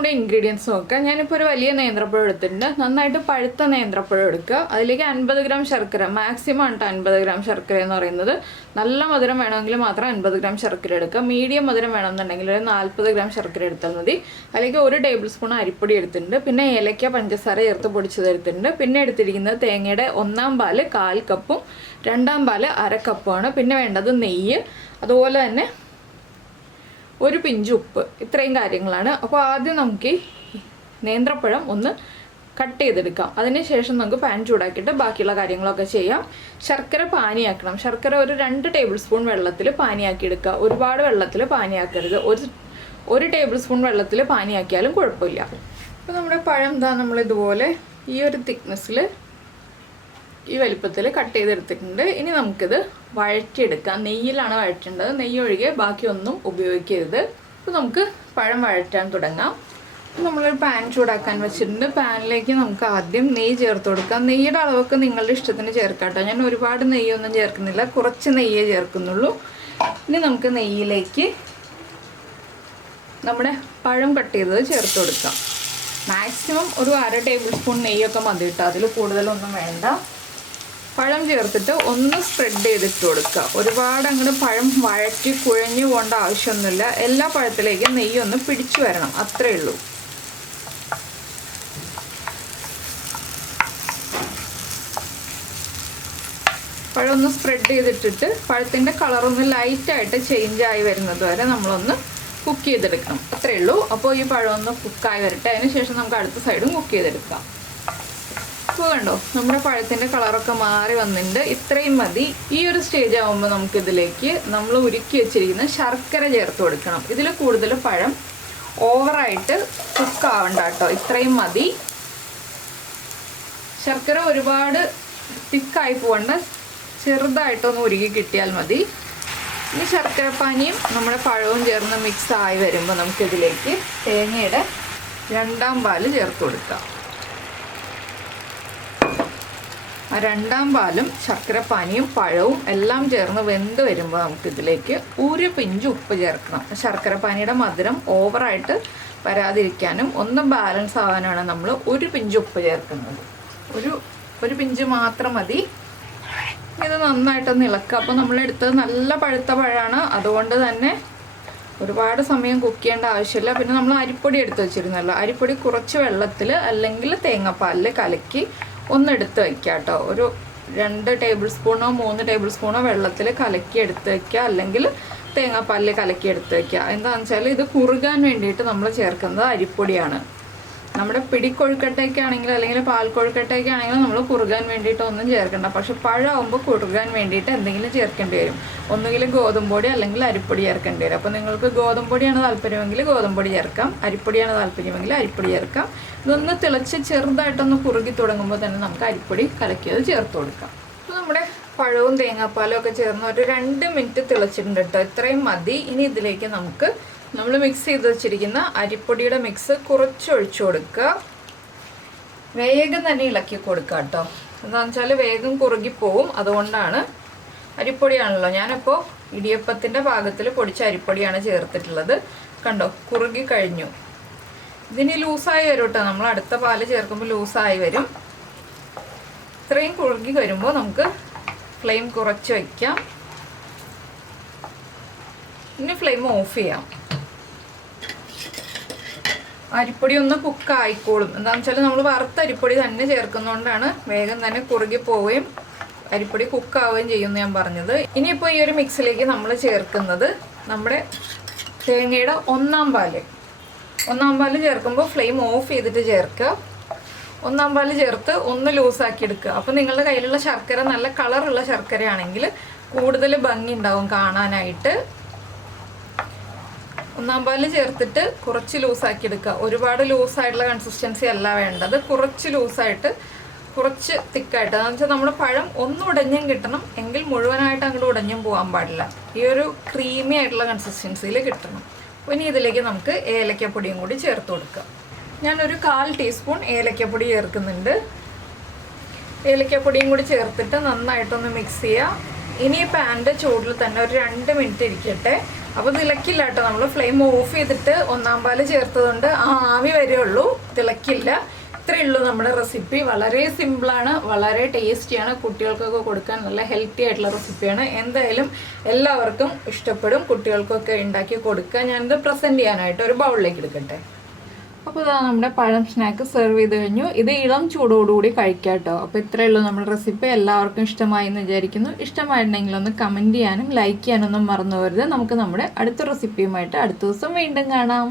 നമ്മുടെ ഇൻഗ്രീഡിയൻസ് നോക്കാം. ഞാനിപ്പോൾ ഒരു വലിയ നേന്ത്രപ്പഴം എടുത്തിട്ടുണ്ട്. നന്നായിട്ട് പഴുത്ത നേന്ത്രപ്പഴം എടുക്കുക. അതിലേക്ക് 50 ഗ്രാം ശർക്കര, മാക്സിമം ആണ് 50 ഗ്രാം ശർക്കര എന്ന് പറയുന്നത്. നല്ല മധുരം വേണമെങ്കിൽ മാത്രം 50 ഗ്രാം ശർക്കര എടുക്കുക. മീഡിയം മധുരം വേണമെന്നുണ്ടെങ്കിൽ ഒരു 40 ഗ്രാം ശർക്കര എടുത്താൽ മതി. അതിലേക്ക് 1 ടേബിൾ സ്പൂൺ അരിപ്പൊടി എടുത്തിട്ടുണ്ട്. പിന്നെ ഏലക്ക, പഞ്ചസാര ചേർത്ത് പൊടിച്ചത് എടുത്തിട്ടുണ്ട്. പിന്നെ എടുത്തിരിക്കുന്നത് തേങ്ങയുടെ 1/4 പാല് 1/4 കപ്പും 2/2 പാല് 1/2 കപ്പുമാണ്. പിന്നെ വേണ്ടത് നെയ്യ്, അതുപോലെ തന്നെ ഒരു പിഞ്ച് ഉപ്പ്. ഇത്രയും കാര്യങ്ങളാണ്. അപ്പോൾ ആദ്യം നമുക്ക് നേന്ത്രപ്പഴം ഒന്ന് കട്ട് ചെയ്തെടുക്കാം. അതിനുശേഷം നമുക്ക് പാൻ ചൂടാക്കിയിട്ട് ബാക്കിയുള്ള കാര്യങ്ങളൊക്കെ ചെയ്യാം. ശർക്കര പാനിയാക്കണം. ശർക്കര ഒരു 2 ടേബിൾ സ്പൂൺ വെള്ളത്തിൽ പാനിയാക്കി എടുക്കുക. ഒരുപാട് വെള്ളത്തിൽ പാനിയാക്കരുത്. ഒരു ടേബിൾ സ്പൂൺ വെള്ളത്തിൽ പാനിയാക്കിയാലും കുഴപ്പമില്ല. അപ്പോൾ നമ്മുടെ പഴം എന്താ നമ്മളിതുപോലെ ഈ ഒരു തിക്നെസ്സിൽ ഈ വലിപ്പത്തിൽ കട്ട് ചെയ്തെടുത്തിട്ടുണ്ട്. ഇനി നമുക്കിത് വഴറ്റിയെടുക്കാം. നെയ്യിലാണ് വഴറ്റേണ്ടത്. നെയ്യ് ഒഴികെ ബാക്കിയൊന്നും ഉപയോഗിക്കരുത്. അപ്പോൾ നമുക്ക് പഴം വഴറ്റാൻ തുടങ്ങാം. നമ്മളൊരു പാൻ ചൂടാക്കാൻ വെച്ചിട്ടുണ്ട്. പാനിലേക്ക് നമുക്ക് ആദ്യം നെയ്യ് ചേർത്ത് കൊടുക്കാം. നെയ്യുടെ അളവൊക്കെ നിങ്ങളുടെ ഇഷ്ടത്തിന് ചേർക്കാം കേട്ടോ. ഞാൻ ഒരുപാട് നെയ്യൊന്നും ചേർക്കുന്നില്ല, കുറച്ച് നെയ്യേ ചേർക്കുന്നുള്ളൂ. ഇനി നമുക്ക് നെയ്യിലേക്ക് നമ്മുടെ പഴം കട്ട് ചെയ്തത് ചേർത്ത് കൊടുക്കാം. മാക്സിമം ഒരു 1/2 ടേബിൾ സ്പൂൺ നെയ്യൊക്കെ മതി കേട്ടോ, അതിൽ കൂടുതലൊന്നും വേണ്ട. പഴം ചേർത്തിട്ട് ഒന്ന് സ്പ്രെഡ് ചെയ്തിട്ട് കൊടുക്കുക. ഒരുപാട് അങ്ങോട്ട് പഴം വഴറ്റി കുഴഞ്ഞു പോകേണ്ട ആവശ്യമൊന്നുമില്ല. എല്ലാ പഴത്തിലേക്കും നെയ്യൊന്ന് പിടിച്ചു വരണം, അത്രയേ ഉള്ളൂ. പഴം ഒന്ന് സ്പ്രെഡ് ചെയ്തിട്ടിട്ട് പഴത്തിൻ്റെ കളറൊന്ന് ലൈറ്റായിട്ട് ചേഞ്ച് ആയി വരുന്നത് വരെ നമ്മളൊന്ന് കുക്ക് ചെയ്തെടുക്കണം, അത്രയേ ഉള്ളൂ. അപ്പോൾ ഈ പഴം ഒന്ന് കുക്കായി വരട്ടെ. അതിന് ശേഷം നമുക്ക് അടുത്ത സൈഡും കുക്ക് ചെയ്തെടുക്കാം. ഇപ്പോൾ കണ്ടോ, നമ്മുടെ പഴത്തിൻ്റെ കളറൊക്കെ മാറി വന്നിട്ടുണ്ട്. ഇത്രയും മതി. ഈ ഒരു സ്റ്റേജ് ആകുമ്പോൾ നമുക്കിതിലേക്ക് നമ്മൾ ഉരുക്കി വെച്ചിരിക്കുന്ന ശർക്കര ചേർത്ത് കൊടുക്കണം. ഇതിൽ കൂടുതൽ പഴം ഓവറായിട്ട് കുക്കാവണ്ട കേട്ടോ, ഇത്രയും മതി. ശർക്കര ഒരുപാട് തിക്കായി പോകണ്ട, ചെറുതായിട്ടൊന്ന് ഉരുകി കിട്ടിയാൽ മതി. ഈ ശർക്കരപ്പാനിയും നമ്മുടെ പഴവും ചേർന്ന് മിക്സ് ആയി വരുമ്പോൾ നമുക്കിതിലേക്ക് തേങ്ങയുടെ 2/2 പാല് ചേർത്ത് കൊടുക്കാം. ആ 2/2 പാലും ശർക്കരപ്പാനിയും പഴവും എല്ലാം ചേർന്ന് വെന്ത് വരുമ്പോൾ നമുക്കിതിലേക്ക് ഒരു പിഞ്ച് ഉപ്പ് ചേർക്കണം. ശർക്കരപ്പാനിയുടെ മധുരം ഓവറായിട്ട് വരാതിരിക്കാനും ഒന്ന് ബാലൻസ് ആവാനാണ് നമ്മൾ ഒരു പിഞ്ച് ഉപ്പ് ചേർക്കുന്നത്. ഒരു പിഞ്ച് മാത്രം മതി. ഇത് നന്നായിട്ടൊന്ന് ഇളക്കുക. അപ്പോൾ നമ്മളെടുത്തത് നല്ല പഴുത്ത പഴമാണ്, അതുകൊണ്ട് തന്നെ ഒരുപാട് സമയം കുക്ക് ചെയ്യേണ്ട ആവശ്യമില്ല. പിന്നെ നമ്മൾ അരിപ്പൊടി എടുത്ത് വെച്ചിരുന്നല്ലോ, അരിപ്പൊടി കുറച്ച് വെള്ളത്തിൽ അല്ലെങ്കിൽ തേങ്ങാപ്പാലിൽ കലക്കി ഒന്നെടുത്ത് വയ്ക്കുക കേട്ടോ. ഒരു 2 ടേബിൾ സ്പൂണോ 3 ടേബിൾ സ്പൂണോ വെള്ളത്തിൽ കലക്കി എടുത്ത് വയ്ക്കുക, അല്ലെങ്കിൽ തേങ്ങാപ്പാലിൽ കലക്കി എടുത്ത് വയ്ക്കുക. എന്താണെന്ന് വെച്ചാൽ ഇത് കുറുകാൻ വേണ്ടിയിട്ട് നമ്മൾ ചേർക്കുന്നത് അരിപ്പൊടിയാണ്. നമ്മുടെ പിടിക്കൊഴുക്കട്ടയ്ക്കാണെങ്കിലും അല്ലെങ്കിൽ പാൽക്കൊഴുക്കട്ടയ്ക്കാണെങ്കിലും നമ്മൾ കുറുകാൻ വേണ്ടിയിട്ട് ഒന്നും ചേർക്കണ്ട. പക്ഷെ പഴമാകുമ്പോൾ കുറുകാൻ വേണ്ടിയിട്ട് എന്തെങ്കിലും ചേർക്കേണ്ടി വരും. ഒന്നുകിൽ ഗോതമ്പൊടി അല്ലെങ്കിൽ അരിപ്പൊടി ചേർക്കേണ്ടി വരും. അപ്പോൾ നിങ്ങൾക്ക് ഗോതമ്പൊടിയാണ് താല്പര്യമെങ്കിൽ ഗോതമ്പൊടി ചേർക്കാം, അരിപ്പൊടിയാണ് താല്പര്യമെങ്കിൽ അരിപ്പൊടി ചേർക്കാം. ഇതൊന്ന് തിളച്ച് ചെറുതായിട്ടൊന്ന് കുറുകി തുടങ്ങുമ്പോൾ തന്നെ നമുക്ക് അരിപ്പൊടി കലക്കിയത് ചേർത്ത് കൊടുക്കാം. അപ്പോൾ നമ്മുടെ പഴവും തേങ്ങാപ്പാലും ഒക്കെ ചേർന്ന് ഒരു 2 മിനിറ്റ് തിളച്ചിട്ടുണ്ട് കേട്ടോ, ഇത്രയും മതി. ഇനി ഇതിലേക്ക് നമ്മൾ മിക്സ് ചെയ്ത് വെച്ചിരിക്കുന്ന അരിപ്പൊടിയുടെ മിക്സ് കുറച്ച് ഒഴിച്ചു കൊടുക്കുക. വേഗം തന്നെ ഇളക്കി കൊടുക്കുക കേട്ടോ. എന്താണെന്ന് വെച്ചാൽ വേഗം കുറുകിപ്പോവും, അതുകൊണ്ടാണ്. അരിപ്പൊടിയാണല്ലോ, ഞാനിപ്പോൾ ഇടിയപ്പത്തിൻ്റെ പാകത്തിൽ പൊടിച്ച അരിപ്പൊടിയാണ് ചേർത്തിട്ടുള്ളത്. കണ്ടോ, കുറുകി കഴിഞ്ഞു. ഇതിന് ലൂസായി വരും കേട്ടോ, നമ്മൾ അടുത്ത പാല് ചേർക്കുമ്പോൾ ലൂസായി വരും. ഇത്രയും കുറുകി വരുമ്പോൾ നമുക്ക് ഫ്ലെയിം കുറച്ച് വയ്ക്കാം. ഇനി ഫ്ലെയിം ഓഫ് ചെയ്യാം. അരിപ്പൊടി ഒന്ന് കുക്കായിക്കോളും. എന്താണെന്ന് വെച്ചാൽ നമ്മൾ വറുത്ത അരിപ്പൊടി തന്നെ ചേർക്കുന്നതുകൊണ്ടാണ് വേഗം തന്നെ കുറുകി പോവുകയും അരിപ്പൊടി കുക്കാവുകയും ചെയ്യുമെന്ന് ഞാൻ പറഞ്ഞത്. ഇനിയിപ്പോൾ ഈ ഒരു മിക്സിലേക്ക് നമ്മൾ ചേർക്കുന്നത് നമ്മുടെ തേങ്ങയുടെ 1/4 പാല്. 1/4 പാല് ചേർക്കുമ്പോൾ ഫ്ലെയിം ഓഫ് ചെയ്തിട്ട് ചേർക്കുക. 1/4 പാല് ചേർത്ത് ഒന്ന് ലൂസാക്കി എടുക്കുക. അപ്പോൾ നിങ്ങളുടെ കയ്യിലുള്ള ശർക്കര നല്ല കളറുള്ള ശർക്കരയാണെങ്കിൽ കൂടുതൽ ഭംഗി ഉണ്ടാവും കാണാനായിട്ട്. 1/4 പാല് ചേർത്തിട്ട് കുറച്ച് ലൂസാക്കി എടുക്കുക. ഒരുപാട് ലൂസായിട്ടുള്ള കൺസിസ്റ്റൻസി അല്ല വേണ്ടത്, കുറച്ച് ലൂസായിട്ട്, കുറച്ച് തിക്കായിട്ട്. എന്ന് വെച്ചാൽ നമ്മുടെ പഴം ഒന്ന് ഉടഞ്ഞും കിട്ടണം, എങ്കിൽ മുഴുവനായിട്ട് അങ്ങോട്ട് ഉടഞ്ഞും പോകാൻ പാടില്ല. ഈ ഒരു ക്രീമി ആയിട്ടുള്ള കൺസിസ്റ്റൻസിയിൽ കിട്ടണം. അപ്പോൾ ഇനി ഇതിലേക്ക് നമുക്ക് ഏലക്കപ്പൊടിയും കൂടി ചേർത്ത് കൊടുക്കുക. ഞാനൊരു 1/4 ടീസ്പൂൺ ഏലക്കപ്പൊടി ചേർക്കുന്നുണ്ട്. ഏലക്കപ്പൊടിയും കൂടി ചേർത്തിട്ട് നന്നായിട്ടൊന്ന് മിക്സ് ചെയ്യുക. ഇനി പാൻ്റെ ചൂടിൽ തന്നെ ഒരു 2 മിനിറ്റ് ഇരിക്കട്ടെ. അപ്പോൾ തിളക്കില്ല കേട്ടോ. നമ്മൾ ഫ്ലെയിം ഓഫ് ചെയ്തിട്ട് ഒന്നാം പാല് ചേർത്തതുകൊണ്ട് ആവി വരെയുള്ളൂ, തിളക്കില്ല. ഇത്രയേ ഉള്ളൂ നമ്മുടെ റെസിപ്പി. വളരെ സിമ്പിളാണ്, വളരെ ടേസ്റ്റിയാണ്, കുട്ടികൾക്കൊക്കെ കൊടുക്കാൻ നല്ല ഹെൽത്തി ആയിട്ടുള്ള റെസിപ്പിയാണ്. എന്തായാലും എല്ലാവർക്കും ഇഷ്ടപ്പെടും. കുട്ടികൾക്കൊക്കെ ഉണ്ടാക്കി കൊടുക്കുക. ഞാനിത് പ്രസൻറ്റ് ചെയ്യാനായിട്ട് ഒരു ബൗളിലേക്ക് എടുക്കട്ടെ. അപ്പോൾ ഇതാ നമ്മുടെ പഴം സ്നാക്ക് സെർവ് ചെയ്ത് കഴിഞ്ഞു. ഇത് ഇളം ചൂടോടുകൂടി കഴിക്കാം കേട്ടോ. അപ്പോൾ ഇത്രയേ ഉള്ളൂ നമ്മുടെ റെസിപ്പി. എല്ലാവർക്കും ഇഷ്ടമായി എന്ന് വിചാരിക്കുന്നു. ഇഷ്ടമായിട്ടുണ്ടെങ്കിൽ ഒന്ന് കമൻറ്റ് ചെയ്യാനും ലൈക്ക് ചെയ്യാനൊന്നും മറന്നു പോകരുത്. നമുക്ക് നമ്മുടെ അടുത്ത റെസിപ്പിയുമായിട്ട് അടുത്ത ദിവസം വീണ്ടും കാണാം.